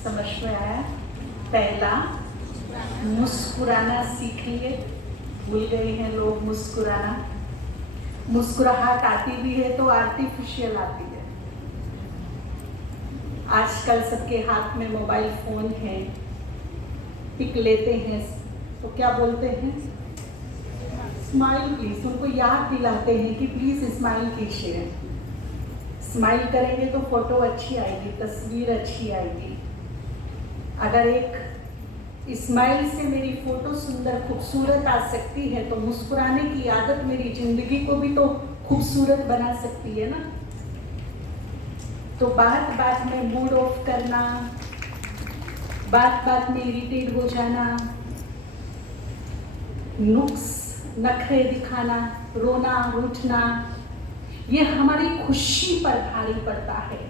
समझ में आया? पहला, मुस्कुराना सीखेंगे। भूल गए हैं लोग मुस्कुराना। मुस्कुराहट आती भी है तो आर्टिफिशियल आती है। आजकल सबके हाथ में मोबाइल फोन है, पिक लेते हैं तो क्या बोलते हैं? Smile please. उनको याद दिलाते हैं कि प्लीज स्माइल कीजिए। स्माइल करेंगे तो फोटो अच्छी आएगी, तस्वीर अच्छी आएगी। अगर एक स्माइल से मेरी फोटो सुंदर खूबसूरत आ सकती है तो मुस्कुराने की आदत मेरी जिंदगी को भी तो खूबसूरत बना सकती है ना। तो बात बात में मूड ऑफ करना, बात बात में इरिटेट हो जाना, नुक्स नखरे दिखाना, रोना रूठना, ये हमारी खुशी पर भारी पड़ता है।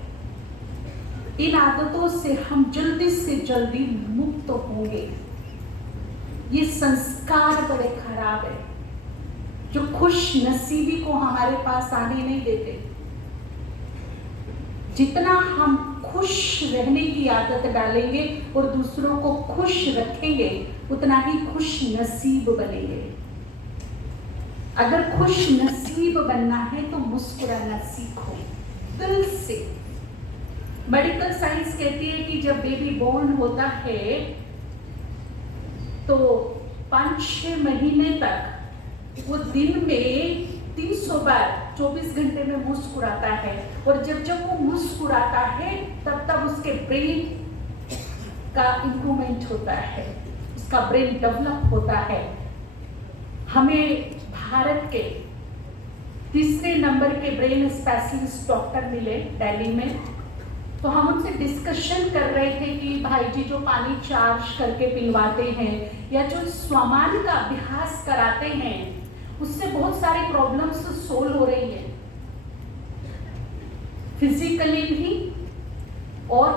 इन आदतों से हम जल्दी से जल्दी मुक्त होंगे। ये संस्कार बड़े खराब है जो खुश नसीबी को हमारे पास आने नहीं देते। जितना हम खुश रहने की आदत डालेंगे और दूसरों को खुश रखेंगे, उतना ही खुश नसीब बनेंगे। अगर खुश नसीब बनना है तो मुस्कुराना सीखो दिल से। मेडिकल साइंस कहती है कि जब बेबी बोर्न होता है तो 5-6 महीने तक वो दिन में 300 बार 24 घंटे में मुस्कुराता है, और जब वो मुस्कुराता है तब उसके ब्रेन का इंप्रूवमेंट होता है, उसका ब्रेन डेवलप होता है। हमें भारत के 3 नंबर के ब्रेन स्पेशलिस्ट डॉक्टर मिले दिल्ली में, तो हम उनसे डिस्कशन कर रहे थे कि भाई जी जो पानी चार्ज करके पिलवाते हैं या जो स्वमान का अभ्यास कराते हैं उससे बहुत सारे प्रॉब्लम्स सोल्व हो रही है, फिजिकली भी और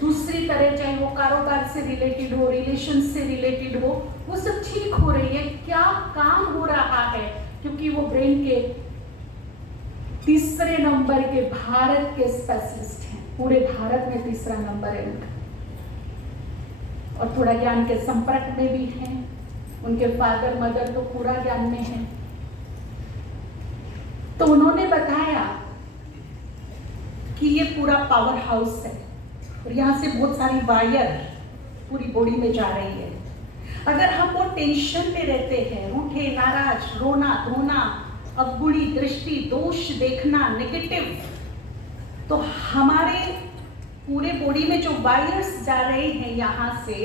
दूसरी तरह, चाहे वो कारोबार से रिलेटेड हो, रिलेशन से रिलेटेड हो, वो सब ठीक हो रही है। क्या काम हो रहा है? क्योंकि वो ब्रेन के 3 नंबर के भारत के स्पेशलिस्ट हैं, पूरे भारत में 3 नंबर है उनका, और थोड़ा ज्ञान के संपर्क में भी हैं। उनके फादर मदर तो पूरा ज्ञान में हैं। तो उन्होंने बताया कि ये पूरा पावर हाउस है और यहाँ से बहुत सारी वायर पूरी बॉडी में जा रही है। अगर हम वो टेंशन में रहते हैं, रूठे, नाराज, रोना धोना, अवगुणी दृष्टि, दोष देखना, नेगेटिव, तो हमारे पूरे बॉडी में जो वायर्स जा रहे हैं यहाँ से,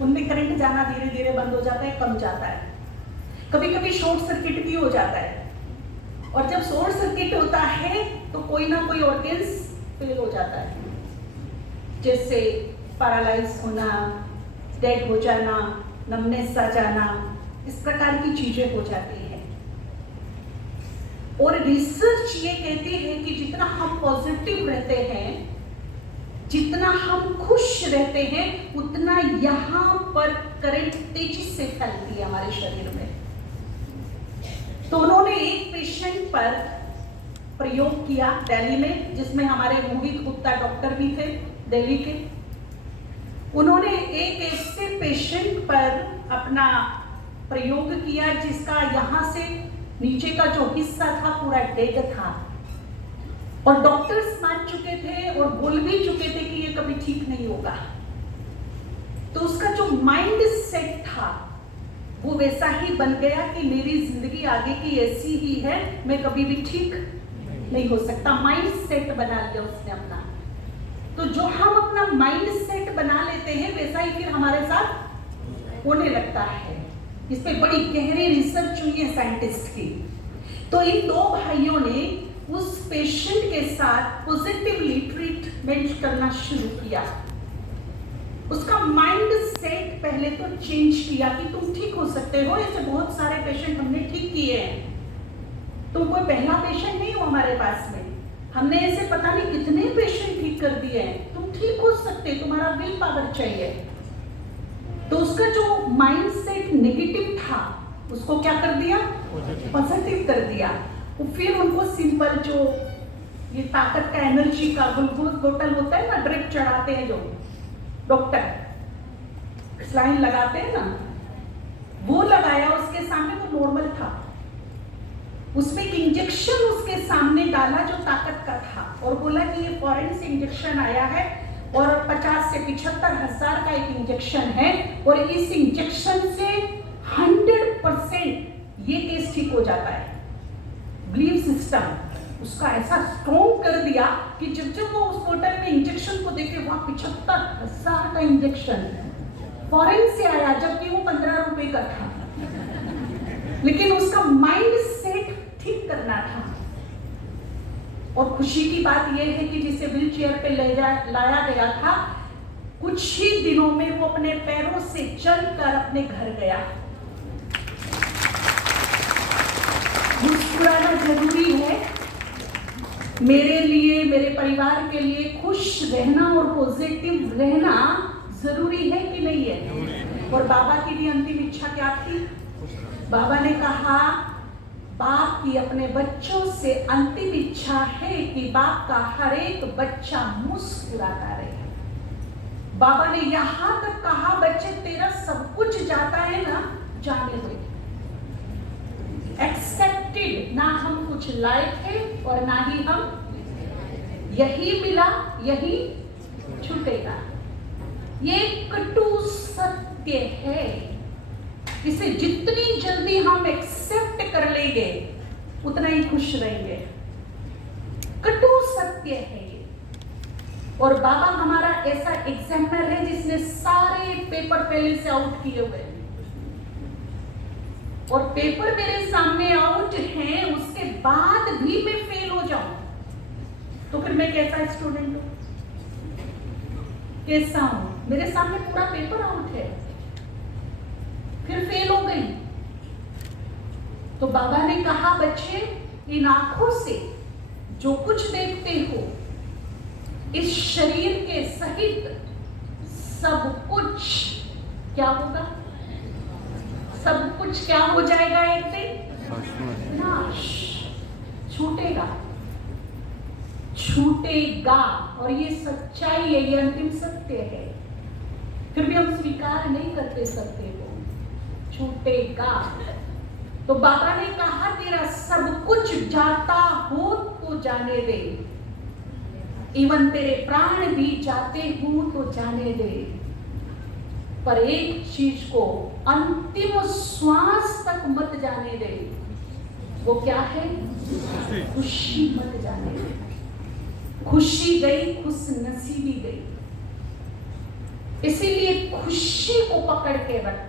उनमें करंट जाना धीरे धीरे बंद हो जाता है, कम जाता है। कभी कभी शॉर्ट सर्किट भी हो जाता है, और जब शॉर्ट सर्किट होता है तो कोई ना कोई ऑर्गन्स फेल हो जाता है, जैसे पैरालाइज होना, डेड हो जाना, नमनेस आ जाना, इस प्रकार की चीजें हो जाती है। और रिसर्च ये कहती है कि जितना हम पॉजिटिव रहते हैं, जितना हम खुश रहते हैं, उतना यहाँ पर करंट तेजी से फैलती है हमारे शरीर में। तो उन्होंने एक पेशेंट पर प्रयोग किया दिल्ली में, जिसमें हमारे मोहित गुप्ता डॉक्टर भी थे दिल्ली के। उन्होंने एक ऐसे पेशेंट पर अपना प्रयोग किया जिसका यहाँ से नीचे का जो हिस्सा था पूरा डेड था, और डॉक्टर्स मान चुके थे और बोल भी चुके थे कि ये कभी ठीक नहीं होगा। तो उसका जो माइंड सेट था वो वैसा ही बन गया कि मेरी जिंदगी आगे की ऐसी ही है, मैं कभी भी ठीक नहीं हो सकता। माइंड सेट बना लिया उसने अपना। तो जो हम अपना माइंड सेट बना लेते हैं वैसा ही फिर हमारे साथ होने लगता है। इस पे बड़ी गहरी रिसर्च हुई है साइंटिस्ट की। तो इन 2 भाइयों ने उस पेशेंट के साथ पॉजिटिवली ट्रीटमेंट करना शुरू किया। उसका माइंड सेट पहले तो चेंज किया कि तुम ठीक हो सकते हो। ऐसे बहुत सारे पेशेंट हमने ठीक किए हैं, तुम कोई पहला पेशेंट नहीं हो हमारे पास में। हमने ऐसे पता नहीं कितने पेशेंट ठीक कर दिए हैं, तुम ठीक हो सकते, तुम्हारा विल पावर चाहिए। तो उसका जो माइंड सेट नेगेटिव था उसको क्या कर दिया? पॉजिटिव कर दिया। फिर उनको सिंपल जो ये ताकत का, एनर्जी का ग्लूकोज बोतल होता है ना, ड्रिप चढ़ाते हैं जो डॉक्टर स्लाइन लगाते हैं ना, वो लगाया उसके सामने, वो नॉर्मल था। उसमें एक इंजेक्शन उसके सामने डाला जो ताकत का था और बोला कि ये फॉरेन से इंजेक्शन आया है और 50 से 75 हजार का एक इंजेक्शन है और इस इंजेक्शन से 100% ये केस ठीक हो जाता है। बिलीफ सिस्टम उसका ऐसा स्ट्रॉन्ग कर दिया कि जब वो उस बोतल में इंजेक्शन को देखे, वहां 75,000 का इंजेक्शन फॉरेन से आया, जबकि वो 15 रुपए का था, लेकिन उसका माइंड सेट ठीक करना था। और खुशी की बात यह है कि जिसे व्हील चेयर पे लाया गया था, कुछ ही दिनों में वो अपने पैरों से चलकर अपने घर गया। मुस्कुराना जरूरी है मेरे लिए, मेरे परिवार के लिए। खुश रहना और पॉजिटिव रहना जरूरी है कि नहीं है? और बाबा की भी अंतिम इच्छा क्या थी? बाबा ने कहा, बाप की अपने बच्चों से अंतिम इच्छा है कि बाप का हर एक बच्चा मुस्कुराता रहे। बाबा ने यहां तक कहा, बच्चे तेरा सब कुछ जाता है ना, जाने दो। एक्सेप्टेड, ना हम कुछ लाए थे और ना ही हम, यही मिला यही छूटेगा। ये कटु सत्य है, इसे जितनी जल्दी हम एक्सेप्ट कर लेंगे उतना ही खुश रहेंगे। कटु सत्य है ये। और बाबा हमारा ऐसा एग्जामिनर है जिसने सारे पेपर पहले से आउट किए हुए हैं, और पेपर मेरे सामने आउट हैं, उसके बाद भी मैं फेल हो जाऊं तो फिर मैं कैसा स्टूडेंट हूं, कैसा हूं? मेरे सामने पूरा पेपर आउट है, फिर फेल हो गई। तो बाबा ने कहा, बच्चे इन आंखों से जो कुछ देखते हो, इस शरीर के सहित सब कुछ क्या होगा? सब कुछ क्या हो जाएगा? एक दिन नाश, छूटेगा, छूटेगा। और ये सच्चाई है, ये अंतिम सत्य है। फिर भी हम स्वीकार नहीं करते सत्य को, छूटेगा। तो बाबा ने कहा, तेरा सब कुछ जाता हो तो जाने दे, इवन तेरे प्राण भी जाते हो तो जाने दे, पर एक चीज को अंतिम श्वास तक मत जाने दे। वो क्या है? खुशी मत जाने दे। खुशी गई, खुश नसीबी गई। इसीलिए खुशी को पकड़ के रख,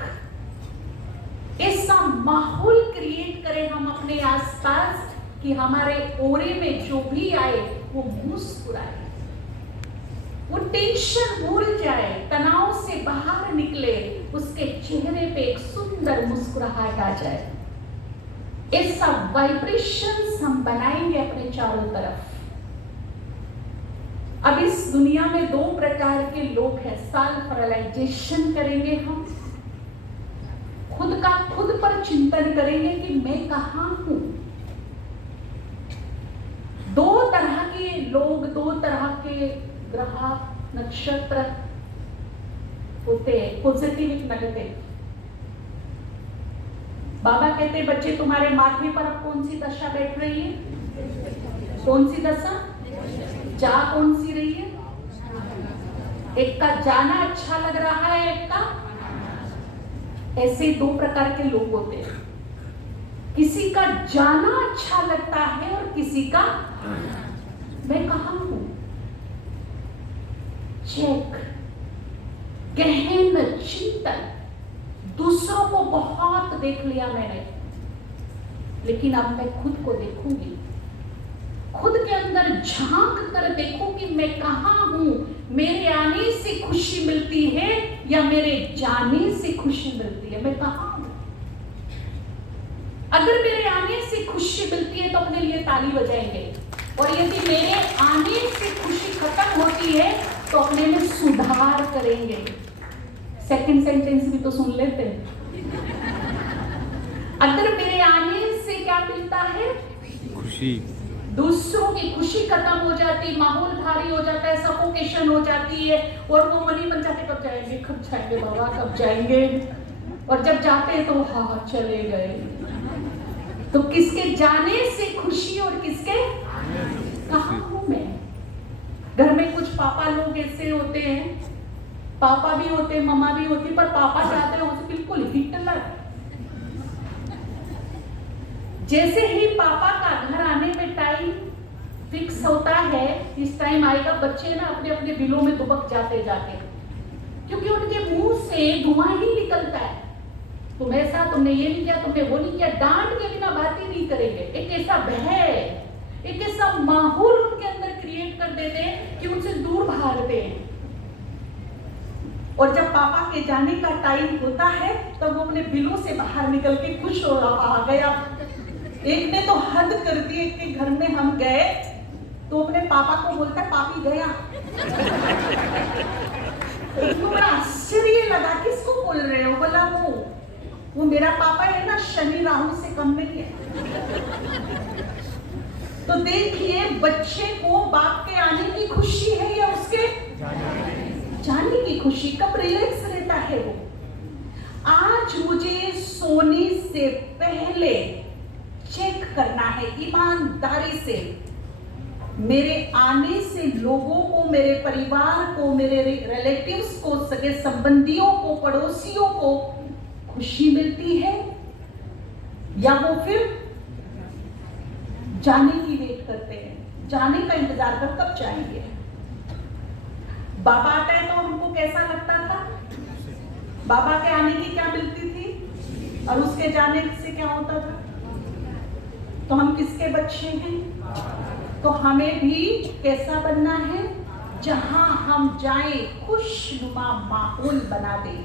ऐसा माहौल क्रिएट करें हम अपने आसपास कि हमारे ओरे में जो भी आए वो मुस्कुराए, वो टेंशन भूल जाए, तनाव से बाहर निकले, उसके चेहरे पे एक सुंदर मुस्कुराहट आ जाए। ऐसा वाइब्रेशंस हम बनाएंगे अपने चारों तरफ। अब इस दुनिया में दो प्रकार के लोग हैं। सेल्फ रियलाइजेशन करेंगे हम, खुद का खुद पर चिंतन करेंगे कि मैं कहां हूं। दो तरह के लोग, दो तरह के ग्रह नक्षत्र होते हैं, पॉजिटिव एक नेगेटिव। बाबा कहते हैं, बच्चे तुम्हारे माथे पर अब कौन सी दशा बैठ रही है? कौन सी दशा? जा कौन सी रही है? एक का जाना अच्छा लग रहा है, एक का। ऐसे दो प्रकार के लोग होते हैं, किसी का जाना अच्छा लगता है और किसी का मैं कहां हूं। चेक, गहन चिंतन। दूसरों को बहुत देख लिया मैंने, लेकिन अब मैं खुद को देखूंगी, खुद के अंदर झांक कर देखो कि मैं कहां हूं। मेरे आने से खुशी मिलती है या मेरे जाने से खुशी मिलती है? मैं कहां हूं? अगर मेरे आने से खुशी मिलती है तो अपने लिए ताली बजाएंगे, और यदि मेरे आने से खुशी खत्म होती है तो अपने में सुधार करेंगे। सेकंड सेंटेंस भी तो सुन लेते हैं। अगर मेरे आने से क्या मिलता है? खुशी। दूसरों की खुशी खत्म हो जाती, माहौल भारी हो जाता है, सफोकेशन हो जाती है, और वो मनी बन जाते, कब जाएंगे बाबा, कब जाएंगे। और जब जाते हैं तो हाँ चले गए। तो किसके जाने से खुशी और किसके कहाँ हूं मैं। घर में कुछ पापा लोग ऐसे होते हैं, पापा भी होते हैं, मम्मा भी होती, पर पापा चाहते हैं उसे बिल्कुल हिटलर। जैसे ही पापा का घर आने में टाइम फिक्स होता है, इस टाइम आएगा, बच्चे ना अपने अपने बिलों में दुबक जाते जाके, क्योंकि उनके मुंह से धुआं ही निकलता है। तुम ऐसा, तुमने ये नहीं किया, तुमने वो नहीं किया, डांट के बिना बात ही नहीं करेंगे। एक ऐसा भय, एक ऐसा माहौल उनके अंदर क्रिएट कर देते हैं कि उनसे दूर भागते हैं। और जब पापा के जाने का टाइम होता है तब वो अपने बिलों से बाहर निकल के खुश हो रहा, आ गया। एक ने तो हद कर दी, एक के घर में हम गए तो अपने पापा को बोलता है पापी गया। तो बड़ा आश्चर्य लगा, किसको बोल रहे हो? बोला वो मेरा पापा है ना, शनि राहु से कम नहीं है। तो देखिए, बच्चे को बाप के आने की खुशी है या उसके जाने की खुशी? कब रिलैक्स रहता है वो? आज मुझे सोने से पहले चेक करना है ईमानदारी से, मेरे आने से लोगों को, मेरे परिवार को, मेरे रिलेटिव्स को, सगे संबंधियों को, पड़ोसियों को खुशी मिलती है, या वो फिर जाने की वेट करते हैं, जाने का इंतजार कर कब जाएंगे। बाबा आता है तो हमको कैसा लगता था? बाबा के आने की क्या मिलती थी और उसके जाने से क्या होता था? तो हम किसके बच्चे हैं? तो हमें भी कैसा बनना है? जहां हम जाएं खुशनुमा माहौल बना दें।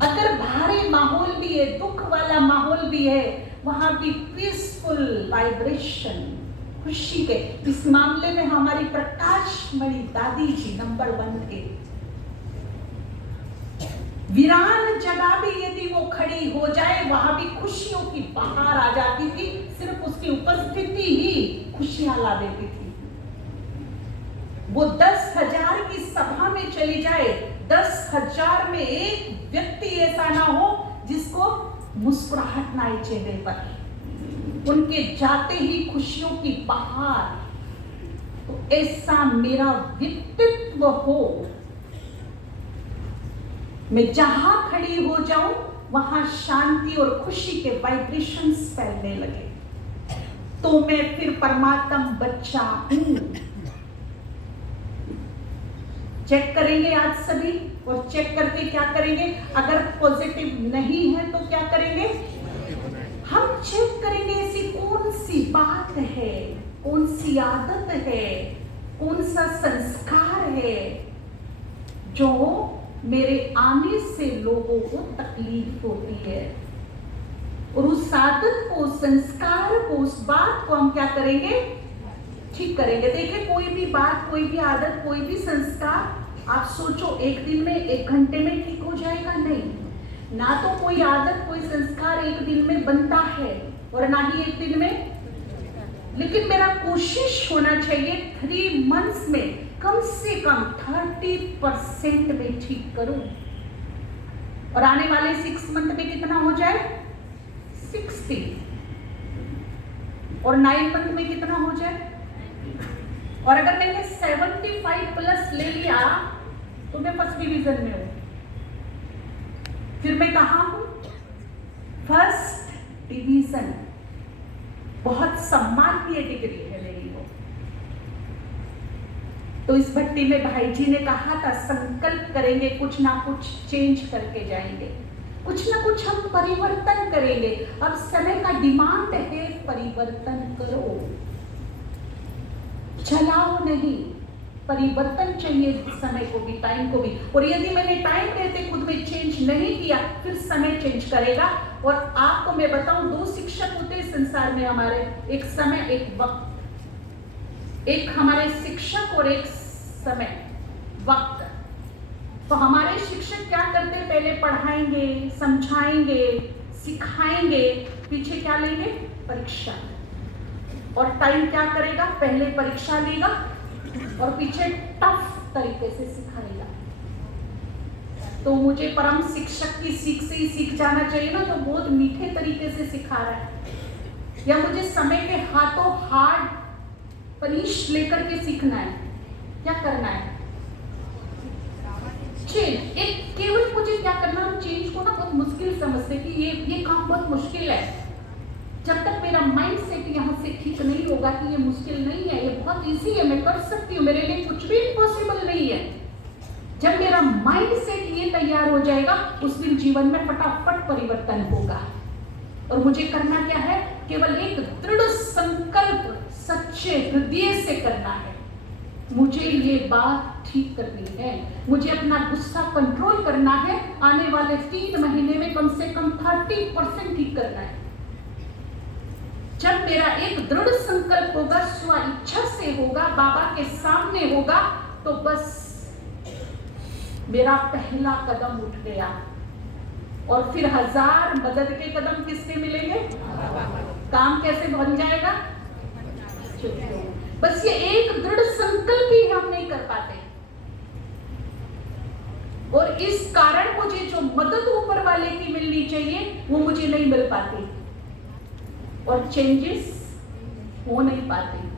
अगर भारी माहौल भी है, दुख वाला माहौल भी है, वहां भी पीसफुल वाइब्रेशन, खुशी के। इस मामले में हमारी प्रकाशमणि दादी जी नंबर 1 थे। वीरान जगह भी यदि वो खड़ी हो जाए, वहां भी खुशियों की बहार आ जाती थी। सिर्फ उसकी उपस्थिति ही खुशियां ला देती थी। वो 10,000 की सभा में चली जाए, 10,000 में एक व्यक्ति ऐसा ना हो जिसको मुस्कुराहट ना आए चेहरे पर, उनके जाते ही खुशियों की बहार। तो ऐसा मेरा व्यक्तित्व हो, मैं जहां खड़ी हो जाऊं वहां शांति और खुशी के वाइब्रेशंस फैलने लगे, तो मैं फिर परमात्मा बच्चा हूं। चेक करेंगे आज सभी, और चेक करके क्या करेंगे? अगर पॉजिटिव नहीं है तो क्या करेंगे? हम चेक करेंगे ऐसी कौन सी बात है, कौन सी आदत है, कौन सा संस्कार है जो मेरे आने से लोगों को तकलीफ होती है। और उस आदत को, संस्कार को, उस बात को हम क्या करेंगे? ठीक करेंगे। देखिए, कोई भी बात, कोई भी आदत, कोई भी संस्कार, आप सोचो एक दिन में, 1 घंटे में ठीक हो जाएगा? नहीं। ना तो कोई आदत, कोई संस्कार 1 दिन में बनता है और ना ही 1 दिन में। लेकिन मेरा कोशिश होना चाहिए 3 मंथ्स में कम से कम 30% में ठीक करूं, और आने वाले 6 मंथ में कितना हो जाए? 60, और 9 मंथ में कितना हो जाए? और अगर मैंने 75+ ले लिया तो मैं फर्स्ट डिवीजन में हूं। फिर मैं कहां हूं? First division. बहुत सम्मानीय डिग्री है मेरी वो। तो इस भट्टी में भाई जी ने कहा था, संकल्प करेंगे, कुछ ना कुछ चेंज करके जाएंगे, कुछ ना कुछ हम परिवर्तन करेंगे। अब समय का डिमांड है, परिवर्तन करो, चलाओ नहीं, परिवर्तन चाहिए समय को भी, टाइम को भी। और यदि मैंने टाइम रहते खुद में चेंज नहीं किया, फिर समय चेंज करेगा। और आपको मैं बताऊं, 2 शिक्षक होते हैं संसार में हमारे, एक समय, एक वक्त। एक हमारे शिक्षक और एक समय, वक्त। तो हमारे शिक्षक क्या करते हैं? पहले पढ़ाएंगे, समझाएंगे, सिखाएंगे, पीछे क्या लेंगे? परीक्षा। और टाइम क्या करेगा, पहले परीक्षा लेगा और पीछे टफ तरीके से सिखाएगा। तो मुझे परम शिक्षक की सीख से ही सीख जाना चाहिए ना, तो बहुत मीठे तरीके से सिखा रहा है, या मुझे समय के हाथों हार्ड पनिश लेकर के सीखना है, क्या करना है? चेंज। एक केवल मुझे क्या करना, हम चेंज को ना बहुत मुश्किल समझते कि ये काम बहुत मुश्किल है। जब तक मेरा माइंड सेट यहाँ से ठीक नहीं होगा कि ये मुश्किल नहीं है, ये बहुत इजी है, मैं कर सकती हूँ, मेरे लिए कुछ भी इम्पॉसिबल नहीं है, जब मेरा माइंड सेट ये तैयार हो जाएगा, उस दिन जीवन में फटाफट परिवर्तन होगा। और मुझे करना क्या है, केवल एक दृढ़ संकल्प सच्चे हृदय से करना है। मुझे ये बात ठीक करनी है, मुझे अपना गुस्सा कंट्रोल करना है, आने वाले 3 महीने में कम से कम 30% ठीक करना है। जब मेरा एक दृढ़ संकल्प होगा, स्व इच्छा से होगा, बाबा के सामने होगा, तो बस मेरा पहला कदम उठ गया। और फिर 1000 मदद के कदम किससे मिलेंगे? काम कैसे बन जाएगा? बस ये एक दृढ़ संकल्प ही हम नहीं कर पाते, और इस कारण मुझे जो मदद ऊपर वाले की मिलनी चाहिए वो मुझे नहीं मिल पाती, और चेंजेस हो नहीं पाते।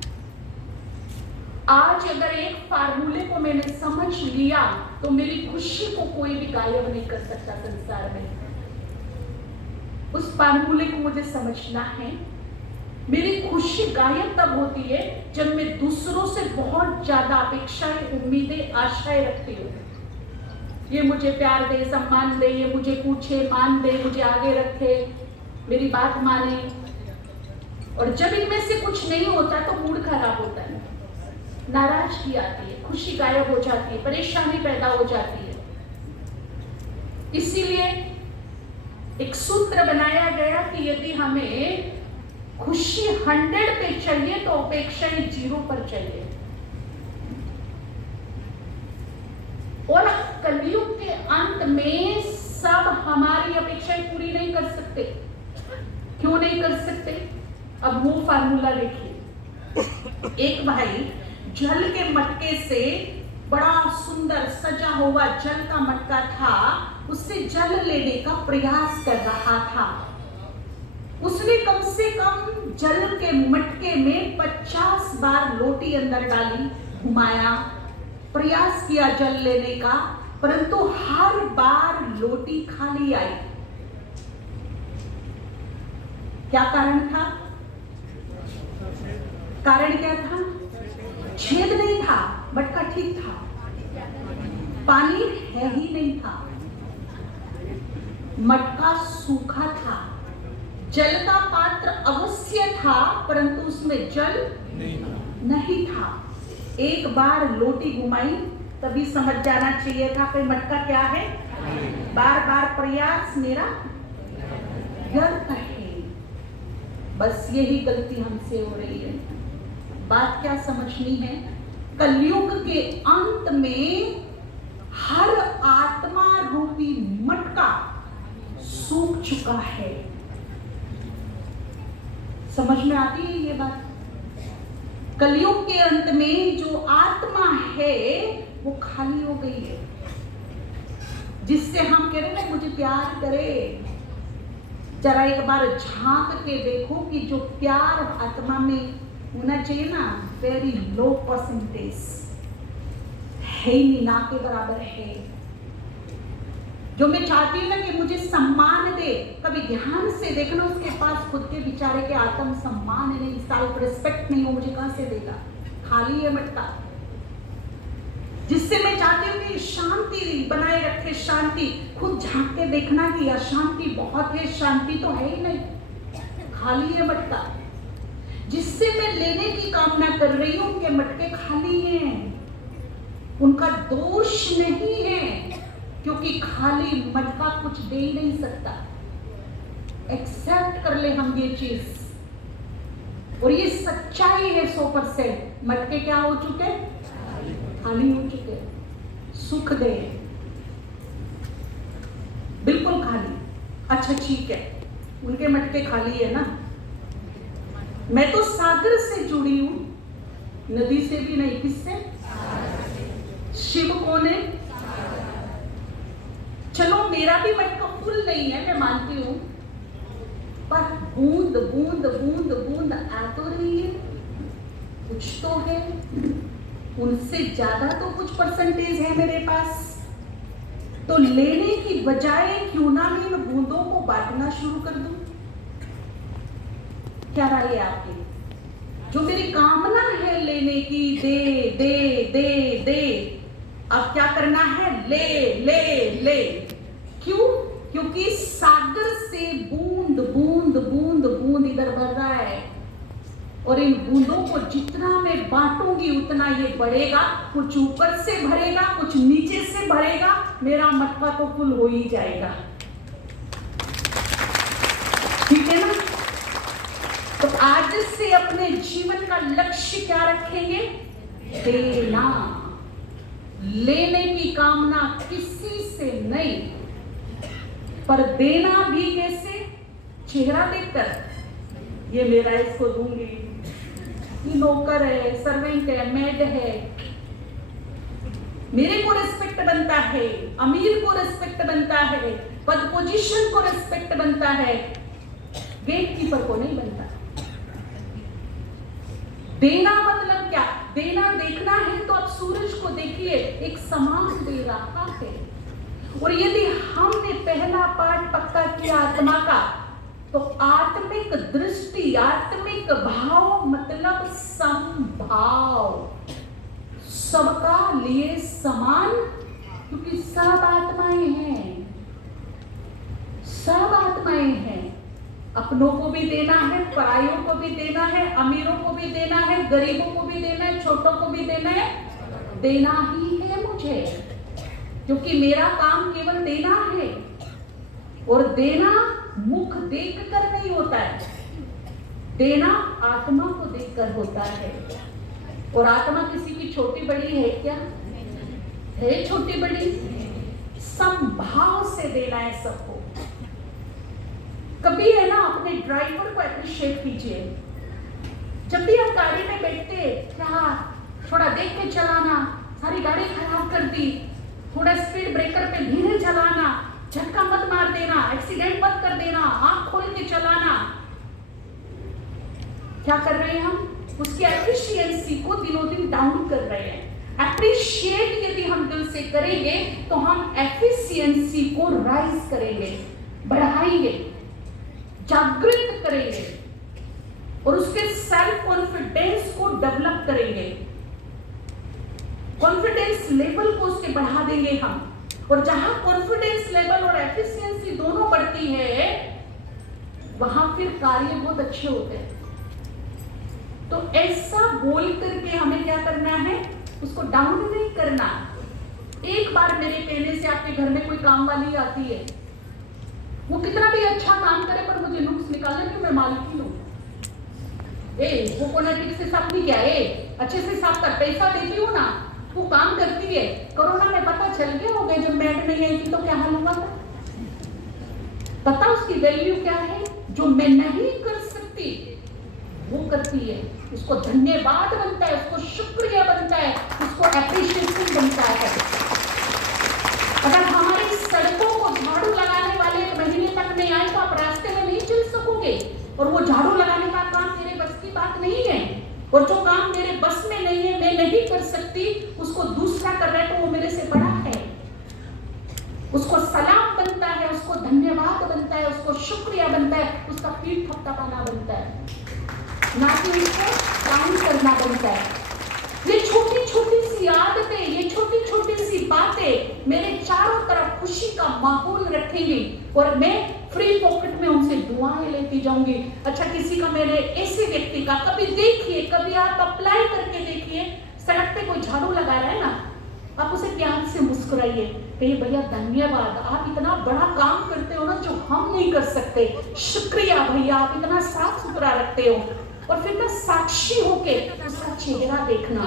आज अगर एक फार्मूले को मैंने समझ लिया, तो मेरी खुशी को कोई भी गायब नहीं कर सकता संसार में। उस फार्मूले को मुझे समझना है। मेरी खुशी गायब तब होती है जब मैं दूसरों से बहुत ज्यादा अपेक्षाएं, उम्मीदें, आशाएं रखती हूँ। ये मुझे प्यार दे, सम्मान दे, ये मुझे पूछे, मान दे, मुझे आगे रखे, मेरी बात माने। और जब इनमें से कुछ नहीं होता तो मूड खराब होता है, नाराजगी आती है, खुशी गायब हो जाती है, परेशानी पैदा हो जाती है। इसीलिए एक सूत्र बनाया गया कि यदि हमें खुशी 100 पे चाहिए तो अपेक्षाएं 0 पर चाहिए। और कलयुग के अंत में सब हमारी अपेक्षाएं पूरी नहीं कर सकते। क्यों नहीं कर सकते? अब वो फार्मूला देखिए। एक भाई जल के मटके से, बड़ा सुंदर सजा हुआ जल का मटका था, उससे जल लेने का प्रयास कर रहा था। उसने कम से कम जल के मटके में 50 बार लोटी अंदर डाली, घुमाया, प्रयास किया जल लेने का, परंतु हर बार लोटी खाली आई। क्या कारण था? कारण क्या था? छेद नहीं था, मटका ठीक था, पानी है ही नहीं था, मटका सूखा था, जल का पात्र अवश्य था परंतु उसमें जल नहीं था। एक बार लोटी घुमाई तभी समझ जाना चाहिए था कि मटका क्या है। बार बार प्रयास मेरा व्यर्थ है। बस यही गलती हमसे हो रही है। बात क्या समझनी है? कलयुग के अंत में हर आत्मा रूपी मटका सूख चुका है। समझ में आती है ये बात? कलयुग के अंत में जो आत्मा है वो खाली हो गई है, जिससे हम कह रहे हैं मुझे प्यार करे। जरा एक बार झांक के देखो कि जो प्यार आत्मा में होना चाहिए ना, वेरी लो परसेंटेज है ही नहीं, ना के बराबर है। जो मैं चाहती हूँ ना कि मुझे सम्मान दे, कभी ध्यान से देखना उसके पास खुद के बेचारे के आत्म सम्मान नहीं, सेल्फ रिस्पेक्ट नहीं हो, मुझे कहां से देगा? खाली है मटका। जिससे मैं चाहती हूँ कि शांति बनाए रखे, शांति। खुद झांक के देखना कि अशांति बहुत है, शांति तो है ही नहीं, खाली है मटका। जिससे मैं लेने की कामना कर रही हूँ उनके मटके खाली हैं, उनका दोष नहीं है, क्योंकि खाली मटका कुछ दे ही नहीं सकता। एक्सेप्ट कर ले हम ये चीज, और ये सच्चाई है 100%। मटके क्या हो चुके? खाली हो चुके, सुख दे बिल्कुल खाली। अच्छा ठीक है, उनके मटके खाली है ना, मैं तो सागर से जुड़ी हूं, नदी से भी नहीं। किससे? शिव कौन है? चलो मेरा भी मटका फुल नहीं है, मैं मानती हूं, पर बूंद बूंद बूंद बूंद आ तो रही है, कुछ तो है, उनसे ज्यादा तो कुछ परसेंटेज है मेरे पास। तो लेने की बजाय क्यों ना मैं इन बूंदों को बांटना शुरू कर दूं? क्या राय है आपकी? जो मेरी कामना है लेने की, दे दे दे दे, अब क्या करना है? ले ले ले। क्यों? क्योंकि सागर से बूंद बूंद बूंद बूंद इधर भर रहा है, और इन बूंदों को जितना मैं बांटूंगी उतना ये बढ़ेगा। कुछ ऊपर से भरेगा, कुछ नीचे से भरेगा, मेरा मटका तो फुल हो ही जाएगा। ठीक है ना? तो आज से अपने जीवन का लक्ष्य क्या रखेंगे? देना। लेने की कामना किसी से नहीं, पर देना भी कैसे? चेहरा देखकर, ये मेरा, इसको दूंगी, ये नौकर है, सर्वेंट है, मेड है, मेरे को रिस्पेक्ट बनता है, अमीर को रिस्पेक्ट बनता है, पद पोजीशन को रिस्पेक्ट बनता है, गेट कीपर को नहीं बनता। देना मतलब क्या? देना देखना है तो आप सूरज को देखिए, एक समान दे रहा है। और यदि हमने पहला पाठ पक्का किया आत्मा का, तो आत्मिक दृष्टि, आत्मिक भाव मतलब समभाव, सबका लिए समान, क्योंकि सब आत्माएं हैं, सब आत्माएं हैं। अपनों को भी देना है, परायों को भी देना है, अमीरों को भी देना है, गरीबों को भी देना है, छोटों को भी देना है। देना ही है मुझे, क्योंकि मेरा काम केवल देना है। और देना मुख देखकर नहीं होता है, देना आत्मा को देखकर होता है। और आत्मा किसी की छोटी बड़ी है क्या? है छोटी बड़ी? समभाव से देना है सबको। कभी है ना, अपने ड्राइवर को अप्रिशिएट कीजिए। जब भी आप गाड़ी में बैठते, क्या थोड़ा देख के चलाना, सारी गाड़ी खराब कर दी, थोड़ा स्पीड ब्रेकर पे धीरे चलाना, झटका मत मार देना, एक्सीडेंट मत कर देना, आंख खोल के चलाना। क्या कर रहे हैं हम? उसकी एफिशिएंसी को दिनों दिन डाउन कर रहे हैं। अप्रिशिएट यदि हम दिल से करेंगे तो हम एफिशिएंसी को राइज करेंगे, बढ़ाएंगे, जागृत करेंगे, और उसके सेल्फ कॉन्फिडेंस को डेवलप करेंगे, कॉन्फिडेंस लेवल को उसके बढ़ा देंगे हम। और जहां कॉन्फिडेंस लेवल और एफिशिएंसी दोनों बढ़ती है, वहां फिर कार्य बहुत अच्छे होते हैं। तो ऐसा बोल करके हमें क्या करना है? उसको डाउन नहीं करना। एक बार मेरे कहने से आपके घर में कोई काम वाली आती है, वो कितना भी अच्छा काम करे, पर मुझे नुक्स निकालने की मैं मालिक हूँ। वो फोनेटिक्स से साफ नहीं किया, अच्छे से साफ कर, पैसा देती हूँ ना, वो काम करती है। कोरोना में पता चल गया होगा, जब मैड नहीं आई थी तो क्या हाल हुआ था? पता उसकी वैल्यू क्या है? जो मैं नहीं कर सकती वो करती है, उसको धन्यवाद बनता है, उसको शुक्रिया बनता है, उसको एप्रिशिएशन बनता है। अगर हमारी सड़कों को झाड़ू लगाने वाले महीने तक नहीं आए तो आप रास्ते में नहीं चल सकोगे। और वो झाड़ू लगाने का काम मेरे बस की बात नहीं है, और जो काम मेरे बस में नहीं है, मैं नहीं कर सकती, उसको दूसरा कर रहा है तो वो मेरे से बड़ा है। उसको सलाम बनता है, उसको धन्यवाद बनता है, उसको शुक्रिया बनता है, उसका पीठ थपथपाना बनता है, ना कि उसको काम करना बनता है। ये छोटी छोटी सी आदतें, ये छोटी छोटी सी बातें मेरे चारों तरफ खुशी का माहौल रखेंगी, और मैं फ्री पॉकेट में उनसे दुआएं लेती जाऊंगी। अच्छा, किसी का, मेरे ऐसे व्यक्ति का, कभी देखिए, कभी आप अप्लाई करके देखिए, सड़क पे कोई झाड़ू लगा रहा है ना, आप उसे प्यार से मुस्कुराइए, कहिए भैया धन्यवाद, आप इतना बड़ा काम करते हो ना जो हम नहीं कर सकते, शुक्रिया भैया, आप इतना साफ सुथरा रखते हो। और फिर ना साक्षी होके उसका चेहरा देखना,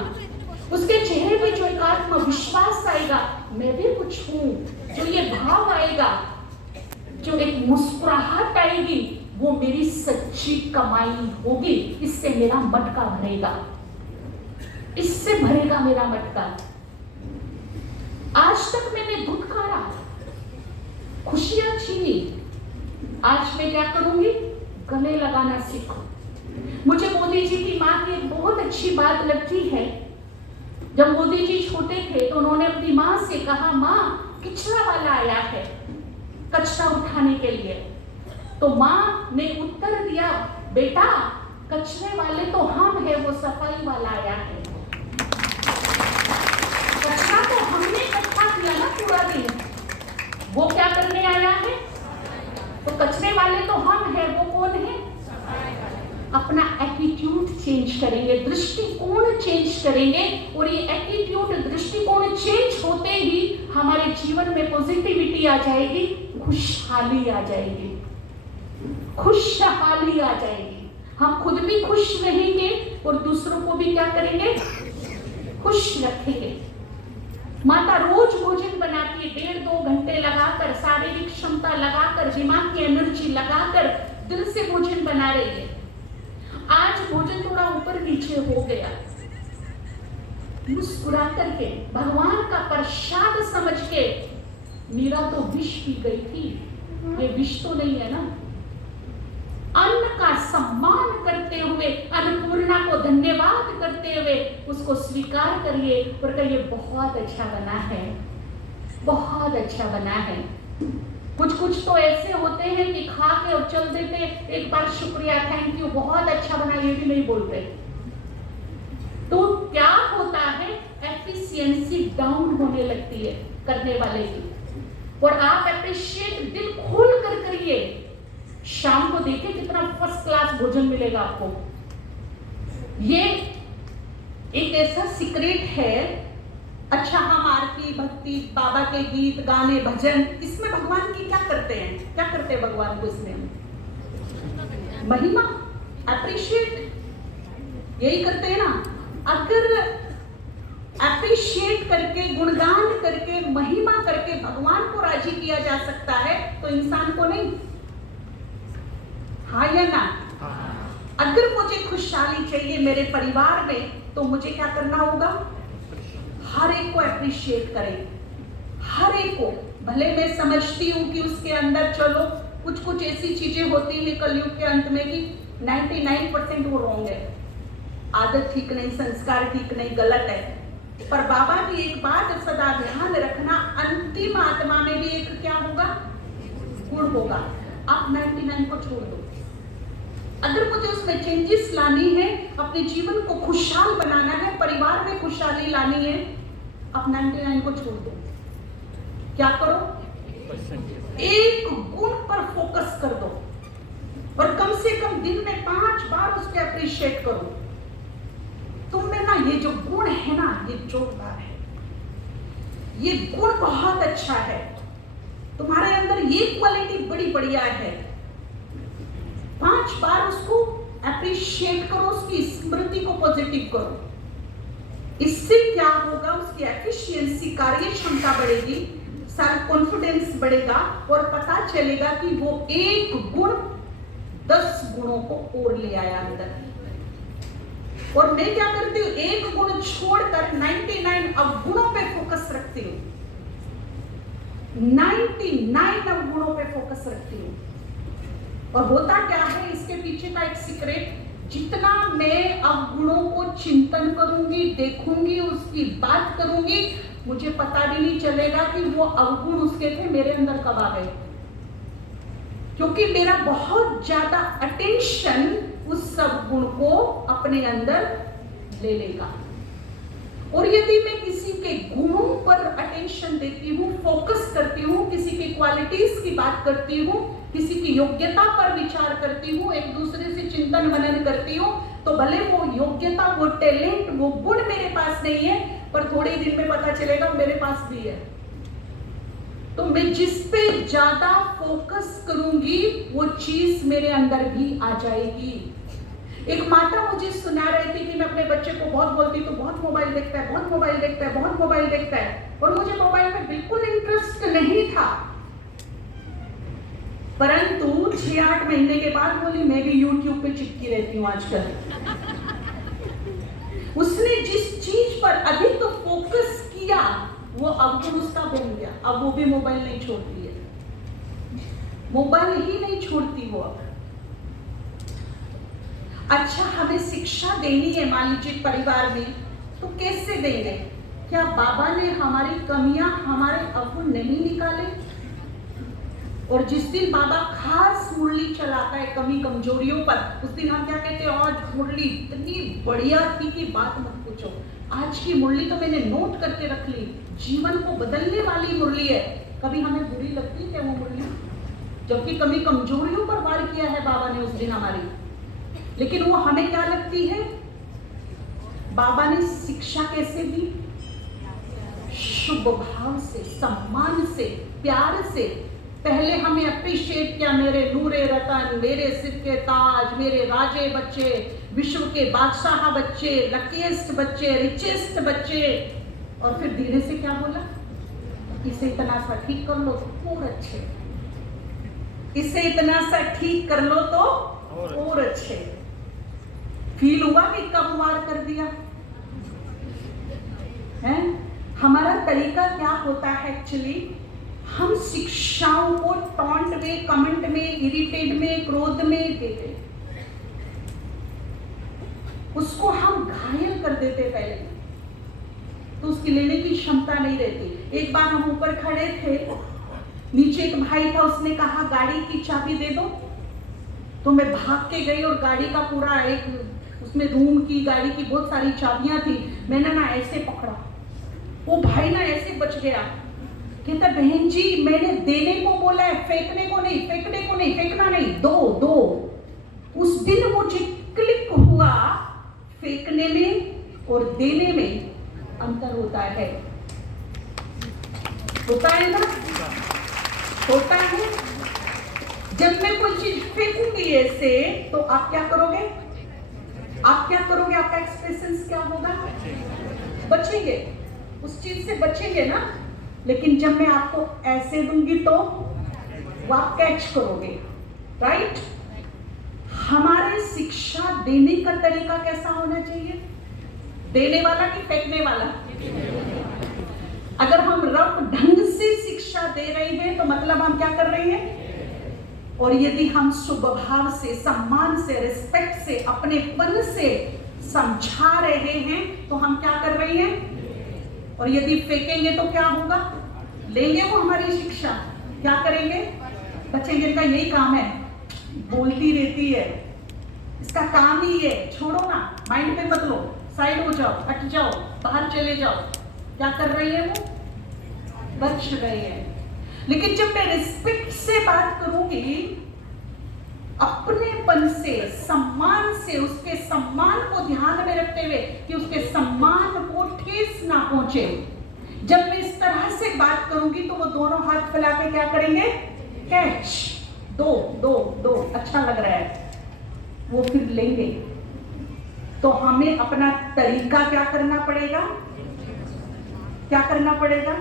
उसके चेहरे पे जो एक आत्मविश्वास आएगा, मैं भी कुछ हूँ, जो ये भाव आएगा, जो एक मुस्कुराहट आएगी, वो मेरी सच्ची कमाई होगी, इससे मेरा मटका भरेगा, इससे भरेगा मेरा मटका। आज तक मैंने धुतकारा, खुशियां छीनी, आज मैं क्या करूंगी? गले लगाना सीखूं। मुझे मोदी जी की माँ की एक बहुत अच्छी बात लगती है। जब मोदी जी छोटे थे तो उन्होंने अपनी माँ से कहा, माँ कचरा वाला आया है कचरा उठाने के लिए। तो माँ ने उत्तर दिया, बेटा कचरे वाले तो हम है, वो सफाई वाला आया है। कचरा तो हमने इकट्ठा किया ना पूरा दिन, वो क्या करने आया है? तो कचरे वाले तो हम है, वो कौन है? अपना एटीट्यूड चेंज करेंगे, दृष्टिकोण चेंज करेंगे, और ये एटीट्यूड दृष्टिकोण चेंज होते ही हमारे जीवन में पॉजिटिविटी आ जाएगी, खुशहाली आ जाएगी, खुशहाली आ जाएगी। हम खुद भी खुश रहेंगे और दूसरों को भी क्या करेंगे? खुश रखेंगे। माता रोज भोजन बनाती है, 1.5-2 घंटे लगाकर, शारीरिक क्षमता लगाकर, दिमाग की एनर्जी लगाकर दिल से भोजन बना रही है। आज भोजन थोड़ा ऊपर नीचे हो गया, मुस्कुरा करके भगवान का प्रसाद समझ के, मीरा तो विष पी गई थी, ये विष तो नहीं है ना। अन्न का सम्मान करते हुए, अन्नपूर्णा को धन्यवाद करते हुए उसको स्वीकार करिए और कहिए बहुत अच्छा बना है, बहुत अच्छा बना है। कुछ तो ऐसे होते हैं कि खा के और चल देते, एक बार शुक्रिया, थैंक यू, बहुत अच्छा बना, ये भी नहीं बोलते। तो क्या होता है? एफिशिएंसी डाउन होने लगती है करने वाले की। और आप अप्रिशिएट दिल खोल कर करिए। शाम को देखिए कितना फर्स्ट क्लास भोजन मिलेगा आपको। ये एक ऐसा सीक्रेट है। अच्छा, हम आरती, भक्ति, बाबा के गीत, गाने, भजन, इसमें भगवान की क्या करते हैं? क्या करते हैं भगवान को? इसमें महिमा, अप्रिशिएट, यही करते हैं ना। अगर अप्रिशिएट करके, गुणगान करके, महिमा करके भगवान को राजी किया जा सकता है तो इंसान को नहीं? हाँ या ना? अगर मुझे खुशहाली चाहिए मेरे परिवार में तो मुझे क्या करना होगा? हर एक को अप्रिशिएट करें, हर एक को। भले मैं समझती हूँ कि उसके अंदर चलो कुछ ऐसी चीजें होती हैं कलयुग के अंत में कि 99% वो रॉन्ग है, आदत ठीक नहीं, संस्कार ठीक नहीं, गलत है। पर बाबा की एक बात सदा ध्यान रखना, अंतिम आत्मा में भी एक क्या होगा? गुण होगा। आप 99 को छोड़ दो। अगर मुझे उसमें चेंजेस लानी है, अपने जीवन को खुशहाल बनाना है, परिवार में खुशहाली लानी है, आप 99 को छोड़ दो। क्या करो? एक गुण पर फोकस कर दो और कम से कम दिन में 5 बार उसको अप्रिशिएट करो। तुम में ना ये जो गुण है ना, ये जोरदार है, ये गुण बहुत अच्छा है, तुम्हारे अंदर ये क्वालिटी बड़ी बढ़िया है। 5 बार उसको अप्रिशिएट करो, उसकी स्मृति को पॉजिटिव करो। इससे क्या होगा? उसकी एफिशिएंसी, कार्य क्षमता बढ़ेगी, सेल्फ कॉन्फिडेंस बढ़ेगा और पता चलेगा कि वो एक गुण 10 गुणों को और ले आया अंदर। और मैं क्या करती हूँ? एक गुण छोड़कर 99 अवगुणों पे फोकस रखती हूँ, 99 अवगुणों पे फोकस रखती हूँ। और होता क्या है इसके पीछे का एक सीक्रेट? जितना मैं अवगुणों को चिंतन करूंगी, देखूंगी, उसकी बात करूंगी, मुझे पता भी नहीं चलेगा कि वो अवगुण उसके थे मेरे अंदर कब आ गए, क्योंकि मेरा बहुत ज्यादा अटेंशन उस सब गुण को अपने अंदर ले लेगा। और यदि मैं किसी के गुणों पर अटेंशन देती हूँ, फोकस करती हूँ, किसी की क्वालिटीज की बात करती हूँ, किसी की योग्यता पर विचार करती हूँ, एक दूसरे से चिंतन मनन करती हूँ, तो भले वो योग्यता, वो टैलेंट, वो गुण मेरे पास नहीं है, पर थोड़े दिन में पता चलेगा मेरे पास भी है। तो मैं जिस पे ज्यादा फोकस करूंगी वो चीज मेरे अंदर भी आ जाएगी। एक माता मुझे सुना रही थी कि मैं अपने बच्चे को बहुत बोलती तो बहुत मोबाइल देखता है, बहुत मोबाइल देखता है, बहुत मोबाइल देखता है, और मुझे मोबाइल में बिल्कुल इंटरेस्ट नहीं था। परंतु 6-8 महीने के बाद बोली मैं भी YouTube पे चिपकी रहती हूँ आजकल। उसने जिस चीज पर अधिक फोकस किया वो अब तो उसका बन गया। अब वो भी मोबाइल नहीं छोड़ती है, मोबाइल ही नहीं छोड़ती वो अब। अच्छा, हमें शिक्षा देनी है मान लीजिए परिवार में, तो कैसे देंगे? क्या बाबा ने हमारी कमियां हमारे अवगुण नहीं निकाले? और जिस दिन बाबा खास मुरली चलाता है कमी कमजोरियों पर, उस दिन हम क्या कहते हैं? आज मुरली इतनी बढ़िया थी कि बात मत पूछो। आज की मुरली तो मैंने नोट करके रख ली, जीवन को बदलने वाली मुरली है। कभी हमें बुरी लगती है वो मुरली, जबकि कमी कमजोरियों पर वार किया है बाबा ने उस दिन हमारी, लेकिन वो हमें क्या लगती है? बाबा ने शिक्षा कैसे दी? शुभ भाव से, सम्मान से, प्यार से। पहले हमें अप्रिशिएट किया, मेरे नूरे रतन, मेरे सिर के ताज, मेरे राजे बच्चे, विश्व के बादशाह बच्चे, लकीएस्ट बच्चे, रिचेस्ट बच्चे। और फिर धीरे से क्या बोला? इसे इतना सा ठीक कर लो तो और अच्छे, इसे इतना सा ठीक कर लो तो और अच्छे। फील हुआ कि कब वार कर दिया है? हमारा तरीका क्या होता है एक्चुअली? हम शिक्षाओं को टॉन्ट में, कमेंट में, इरिटेट में, क्रोध में देते, उसको हम घायल कर देते पहले, तो उसकी लेने की क्षमता नहीं रहती। एक बार हम ऊपर खड़े थे, नीचे एक भाई था, उसने कहा गाड़ी की चाबी दे दो, तो मैं भाग के गई और गाड़ी का पूरा एक उसमें रूम की, गाड़ी की बहुत सारी चाबियां थी, मैंने ना ऐसे पकड़ा, वो भाई ना ऐसे बच गया। कहता बहन जी मैंने देने को बोला है, फेंकने को नहीं, फेंकने को नहीं, फेंकना नहीं, दो दो। उस दिन मुझे क्लिक हुआ, फेंकने में और देने में अंतर होता है। होता है ना? होता है। जब मैं कोई चीज फेंकूंगी ऐसे, तो आप क्या करोगे? आप क्या करोगे? आपका एक्सप्रेशन क्या होगा? बचेंगे, उस चीज से बचेंगे ना। लेकिन जब मैं आपको ऐसे दूंगी तो आप कैच करोगे, राइट? हमारे शिक्षा देने का तरीका कैसा होना चाहिए? देने वाला कि फेंकने वाला? अगर हम रफ ढंग से शिक्षा दे रहे हैं तो मतलब हम क्या कर रहे हैं? और यदि हम स्वभाव से, सम्मान से, रिस्पेक्ट से, अपनेपन से समझा रहे हैं तो हम क्या कर रहे हैं? और यदि फेंकेंगे तो क्या होगा? लेंगे वो हमारी शिक्षा, क्या करेंगे? बचेंगे। इनका यही काम है, बोलती रहती है, इसका काम ही है, छोड़ो ना, माइंड पे मत लो, साइड हो जाओ, हट जाओ, बाहर चले जाओ। क्या कर रही है वो? बच रहे हैं। लेकिन जब मैं रिस्पेक्ट से बात करूंगी, अपनेपन से, सम्मान से, उसके सम्मान को ध्यान में रखते हुए कि उसके सम्मान को ठेस ना पहुंचे, जब मैं इस तरह से बात करूंगी तो वो दोनों हाथ फैला के क्या करेंगे? कैच, दो दो दो, अच्छा लग रहा है, वो फिर लेंगे। तो हमें अपना तरीका क्या करना पड़ेगा? क्या करना पड़ेगा?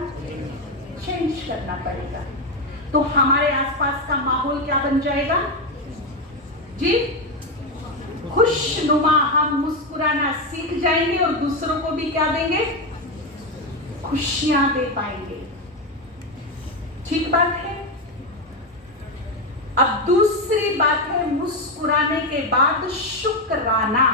चेंज करना पड़ेगा। तो हमारे आसपास का माहौल क्या बन जाएगा जी? खुशनुमा। हम मुस्कुराना सीख जाएंगे और दूसरों को भी क्या देंगे? खुशियां दे पाएंगे। ठीक बात है। अब दूसरी बात है, मुस्कुराने के बाद शुक्राना।